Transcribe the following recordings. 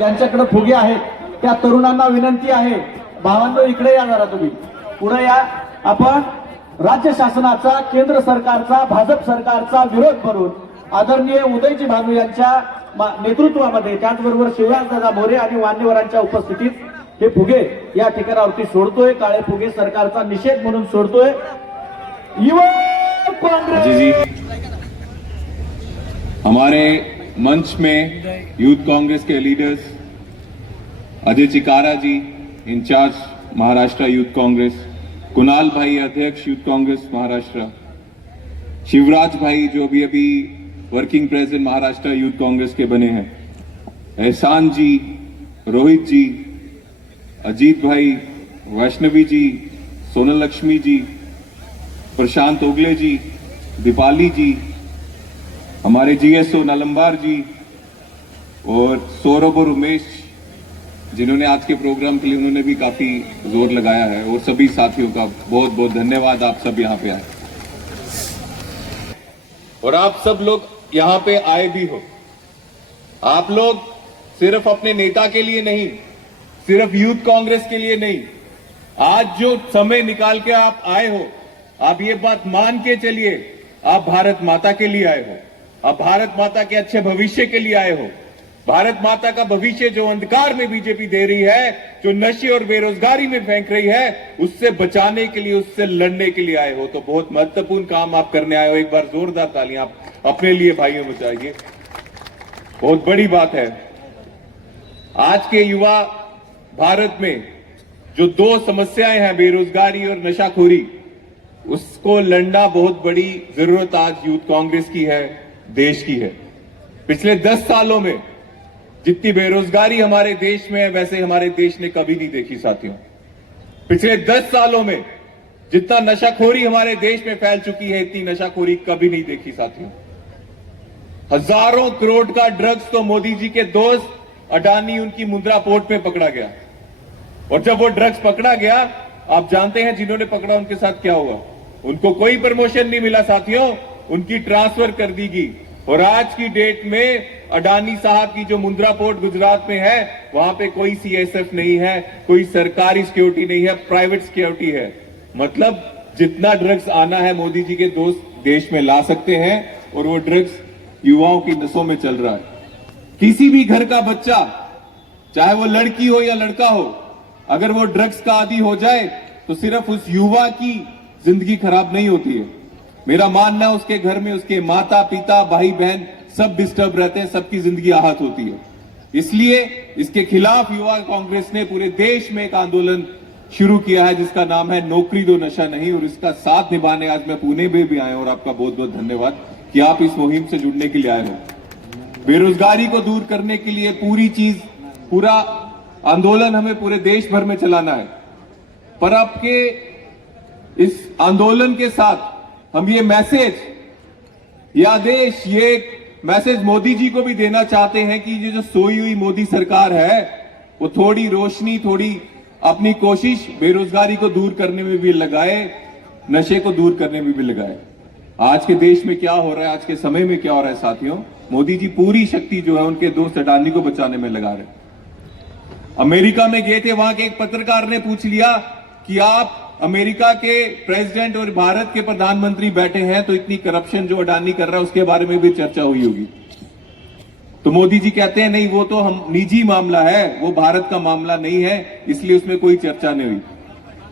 ज्यांच्याकडे फुगे आहेत त्या तरुणांना विनंती आहे, भावांनो इकडे या जरा, तुम्ही पुढे या. आपण राज्य शासनाचा, केंद्र सरकारचा, भाजप सरकारचा विरोध करून आदरणीय उदयजी भानू यांच्या नेतृत्वामध्ये, त्याचबरोबर शिवराजदादा मोरे आणि मान्यवरांच्या उपस्थितीत हे फुगे या ठिकाणावरती सोडतोय. काळे फुगे सरकारचा निषेध म्हणून सोडतोय. युवा कांग्रेस. हमारे मंच में यूथ कांग्रेस के लीडर्स अजय चिकारा जी, इंचार्ज महाराष्ट्र यूथ कांग्रेस, कुणाल भाई, अध्यक्ष यूथ कांग्रेस महाराष्ट्र, शिवराज भाई जो अभी working president Maharashtra youth Congress के बने हैं, एहसान जी, रोहित जी, अजीत भाई, वैष्णवी जी, सोनल लक्ष्मी जी, प्रशांत ओगले जी, दीपाली जी, हमारे जीएसओ नलंबार जी और सौरभ और उमेश जिन्होंने आज के प्रोग्राम के लिए उन्होंने भी काफी जोर लगाया है, और सभी साथियों का बहुत बहुत धन्यवाद. आप सब यहाँ पे आए और आप सब लोग यहाँ पे आए भी हो. आप लोग सिर्फ अपने नेता के लिए नहीं, सिर्फ यूथ कांग्रेस के लिए नहीं, आज जो समय निकाल के आप आए हो, आप ये बात मान के चलिए, आप भारत माता के लिए आए हो. आप भारत माता के अच्छे भविष्य के लिए आए हो. भारत माता का भविष्य जो अंधकार में बीजेपी दे रही है, जो नशे और बेरोजगारी में फेंक रही है, उससे बचाने के लिए, उससे लड़ने के लिए आए हो. तो बहुत महत्वपूर्ण काम आप करने आए हो. एक बार जोरदार तालियां आप अपने लिए भाइयों बचाइए. बहुत बड़ी बात है. आज के युवा भारत में जो दो समस्याएं हैं, बेरोजगारी और नशाखोरी, उसको लड़ना बहुत बड़ी जरूरत आज यूथ कांग्रेस की है, देश की है. पिछले 10 सालों में जितनी बेरोजगारी हमारे देश में है, वैसे हमारे देश ने कभी नहीं देखी साथियों. पिछले 10 सालों में जितना नशाखोरी हमारे देश में फैल चुकी है, इतनी नशाखोरी कभी नहीं देखी साथियों. हजारों करोड़ का ड्रग्स तो मोदी जी के दोस्त अडानी उनकी मुद्रा पोर्ट में पकड़ा गया, और जब वो ड्रग्स पकड़ा गया, आप जानते हैं जिन्होंने पकड़ा उनके साथ क्या हुआ. उनको कोई प्रमोशन नहीं मिला साथियों, उनकी ट्रांसफर कर दी गई. और आज की डेट में अडानी साहब की जो मुंद्रा पोर्ट गुजरात में है, वहां पे कोई सीएसएफ नहीं है, कोई सरकारी सिक्योरिटी नहीं है, प्राइवेट सिक्योरिटी है. मतलब जितना ड्रग्स आना है मोदी जी के दोस्त देश में ला सकते हैं, और वो ड्रग्स युवाओं की नसों में चल रहा है. किसी भी घर का बच्चा, चाहे वो लड़की हो या लड़का हो, अगर वो ड्रग्स का आदी हो जाए तो सिर्फ उस युवा की जिंदगी खराब नहीं होती है. मेरा मानना है उसके घर में उसके माता पिता, भाई बहन सब डिस्टर्ब रहते हैं, सबकी जिंदगी आहत होती है. इसलिए इसके खिलाफ युवा कांग्रेस ने पूरे देश में एक आंदोलन शुरू किया है जिसका नाम है नौकरी दो नशा नहीं. और इसका साथ निभाने आज मैं पुणे में भी आया, और आपका बहुत बहुत धन्यवाद कि आप इस मुहिम से जुड़ने के लिए आए हो. बेरोजगारी को दूर करने के लिए पूरा आंदोलन हमें पूरे देश भर में चलाना है. पर आपके इस आंदोलन के साथ हम ये मैसेज, ये आदेश, ये मैसेज मोदी जी को भी देना चाहते हैं कि ये जो सोई हुई मोदी सरकार है, वो थोड़ी रोशनी, थोड़ी अपनी कोशिश बेरोजगारी को दूर करने में भी लगाए, नशे को दूर करने में भी लगाए. आज के देश में क्या हो रहा है, आज के समय में क्या हो रहा है साथियों, मोदी जी पूरी शक्ति जो है उनके दोस्त अडानी को बचाने में लगा रहे. अमेरिका में गए थे, वहां के एक पत्रकार ने पूछ लिया कि आप अमेरिका के प्रेसिडेंट और भारत के प्रधानमंत्री बैठे हैं, तो इतनी करप्शन जो अडानी कर रहा है उसके बारे में भी चर्चा हुई होगी. तो मोदी जी कहते हैं नहीं, वो तो हम निजी मामला है, वो भारत का मामला नहीं है, इसलिए उसमें कोई चर्चा नहीं हुई.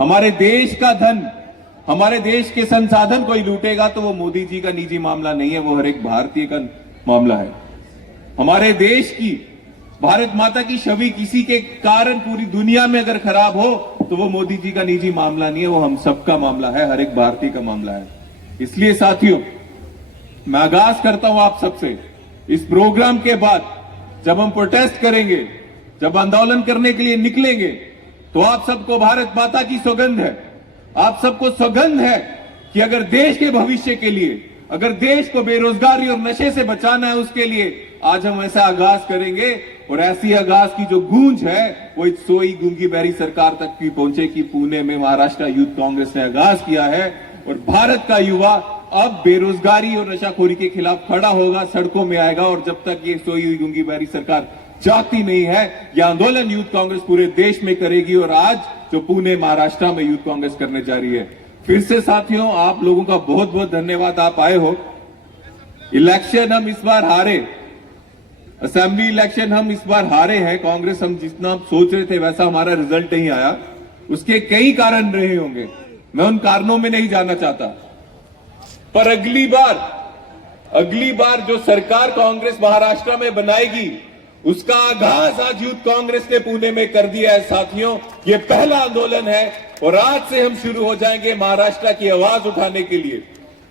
हमारे देश का धन, हमारे देश के संसाधन कोई लूटेगा तो वो मोदी जी का निजी मामला नहीं है, वो हर एक भारतीय का मामला है. हमारे देश की, भारत माता की छवि किसी के कारण पूरी दुनिया में अगर खराब हो तो वो मोदी जी का निजी मामला नहीं है, वो हम सबका मामला है, हर एक भारतीय का मामला है. इसलिए साथियों, मैं आगाज करता हूं आप सबसे, इस प्रोग्राम के बाद जब हम प्रोटेस्ट करेंगे, जब आंदोलन करने के लिए निकलेंगे, तो आप सबको भारत माता की सौगंध है, आप सबको सौगंध है कि अगर देश के भविष्य के लिए, अगर देश को बेरोजगारी और नशे से बचाना है, उसके लिए आज हम ऐसा आगाज करेंगे. और ऐसी आगाज की जो गूंज है वो इस सोई गूंगी बहरी सरकार तक भी पहुंचे कि पुणे में महाराष्ट्र यूथ कांग्रेस ने आगाज किया है. और भारत का युवा अब बेरोजगारी और नशाखोरी के खिलाफ खड़ा होगा, सड़कों में आएगा. और जब तक ये सोई हुई गूंगी बहरी सरकार जाति नहीं है। यह आंदोलन यूथ कांग्रेस पूरे देश में करेगी और आज जो पुणे महाराष्ट्र में यूथ कांग्रेस करने जा रही है। फिर से साथियों, आप लोगों का बहुत बहुत धन्यवाद, आप आए हो। इलेक्शन हम इस बार हारे, असेंबली इलेक्शन हम इस बार हारे हैं। कांग्रेस हम जितना सोच रहे थे वैसा हमारा रिजल्ट नहीं आया। उसके कई कारण रहे होंगे, मैं उन कारणों में नहीं जाना चाहता। पर अगली बार जो सरकार कांग्रेस महाराष्ट्र में बनाएगी उसका आगाज आज यूथ कांग्रेस ने पुणे में कर दिया है। साथियों, ये पहला आंदोलन है और आज से हम शुरू हो जाएंगे महाराष्ट्र की आवाज उठाने के लिए।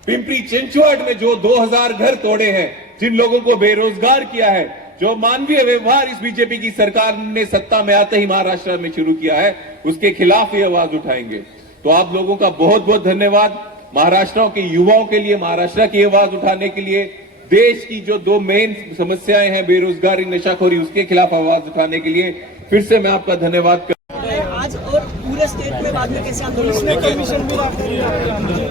पिंपरी चिंचवड में जो 2000 घर तोड़े हैं, जिन लोगों को बेरोजगार किया है, जो मानवीय व्यवहार इस बीजेपी की सरकार ने सत्ता में आते ही महाराष्ट्र में शुरू किया है, उसके खिलाफ ये आवाज उठाएंगे। तो आप लोगों का बहुत बहुत धन्यवाद। महाराष्ट्र के युवाओं के लिए, महाराष्ट्र की आवाज उठाने के लिए, देश की जो 2 मेन समस्याएं हैं, बेरोजगारी, नशाखोरी, उसके खिलाफ आवाज उठाने के लिए फिर से मैं आपका धन्यवाद आज और पूरे स्टेट में बाद में कैसे आंदोलन।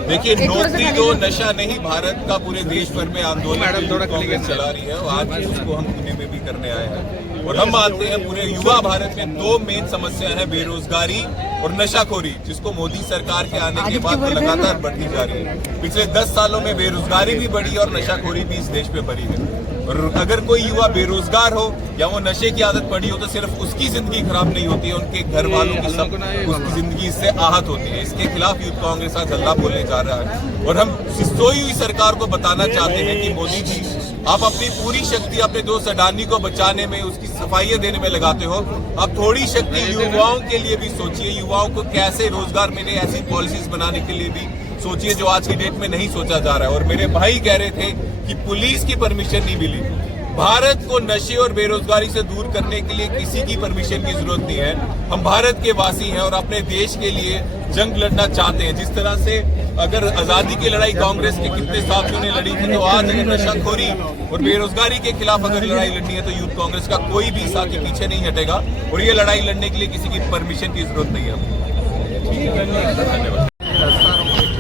देखिए, नौकरी दो, नशा नहीं, भारत का पूरे देश भर में आंदोलन कांग्रेस चला रही है और आज उसको हम पुणे में भी करने आए हैं। और हम मानते हैं पूरे युवा भारत में 2 मेन समस्या है, बेरोजगारी और नशाखोरी, जिसको मोदी सरकार के आने के बाद तो लगातार बढ़ती जा रही है। पिछले 10 सालों में बेरोजगारी भी बढ़ी और नशाखोरी भी इस देश में बढ़ी है। और अगर कोई युवा बेरोजगार हो या वो नशे की आदत पड़ी हो तो सिर्फ उसकी जिंदगी खराब नहीं होती है, उनके घर वालों की सब उसकी जिंदगी इससे आहत होती है। इसके खिलाफ यूथ कांग्रेस आज हल्ला बोलने जा रहा है और हम सोई हुई सरकार को बताना चाहते हैं कि मोदी जी, आप अपनी पूरी शक्ति अपने दोस्त अडानी को बचाने में, उसकी सफाइयां देने में लगाते हो। अब थोड़ी शक्ति युवाओं के लिए भी सोचिए, युवाओं को कैसे रोजगार मिले, ऐसी पॉलिसीज बनाने के लिए भी सोचिए जो आज की डेट में नहीं सोचा जा रहा है। और मेरे भाई कह रहे थे कि पुलिस की परमिशन नहीं मिली। भारत को नशे और बेरोजगारी से दूर करने के लिए किसी की परमिशन की जरूरत नहीं है। हम भारत के वासी हैं और अपने देश के लिए जंग लड़ना चाहते हैं। जिस तरह से अगर आजादी की लड़ाई कांग्रेस के कितने साथियों ने लड़ी थी, तो आज अगर नशाखोरी और बेरोजगारी के खिलाफ अगर लड़ाई लड़नी है तो यूथ कांग्रेस का कोई भी साथी पीछे नहीं हटेगा और ये लड़ाई लड़ने के लिए किसी की परमिशन की जरूरत नहीं है। धन्यवाद।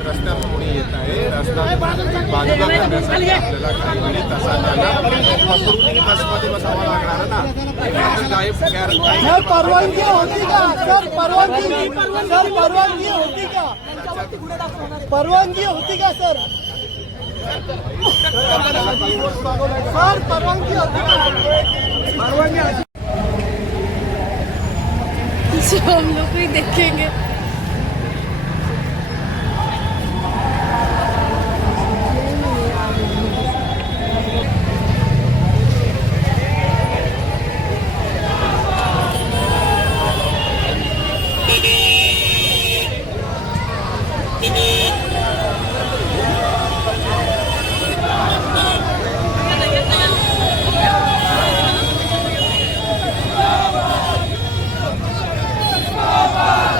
रस्त्यावर कोणी येत आहे, रस्ता बाजूला करण्यासाठी आपल्याला काही वेळी तसा झाला पकडूनही बसमध्ये बसावं लागणार ना। सर परवानगी होती का? सर परवानगी होती का? परवानगी होती का सर? सर परवानगी होती का? हम लोग भी देखेंगे।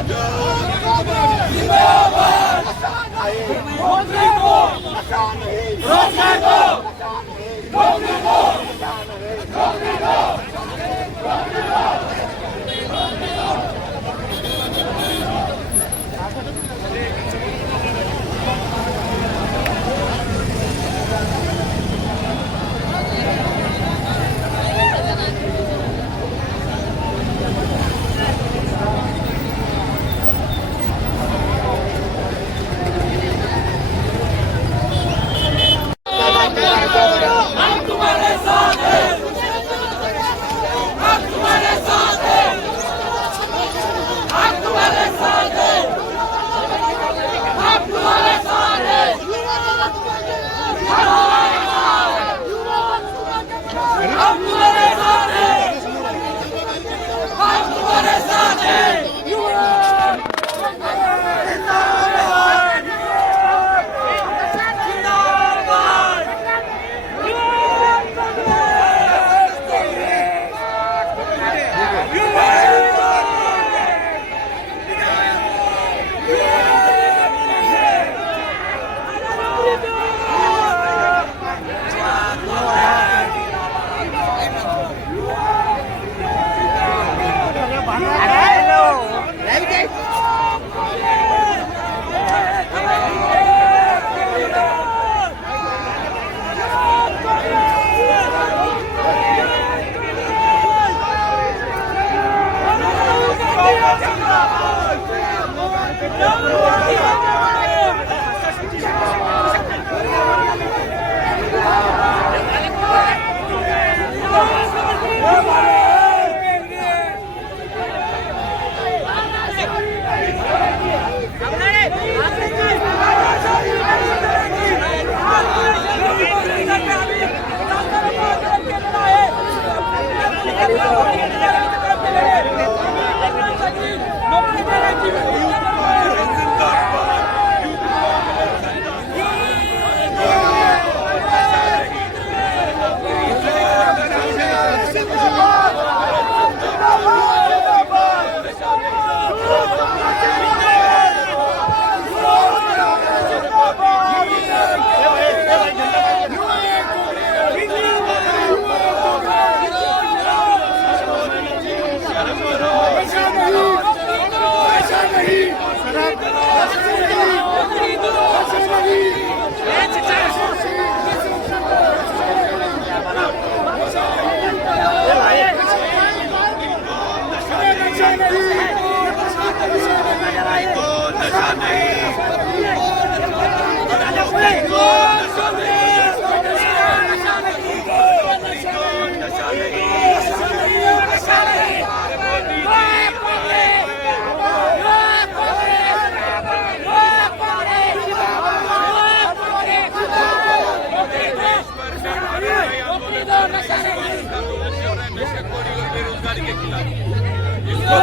जो नशेखोरी और बेरोजगारी के खिलाफ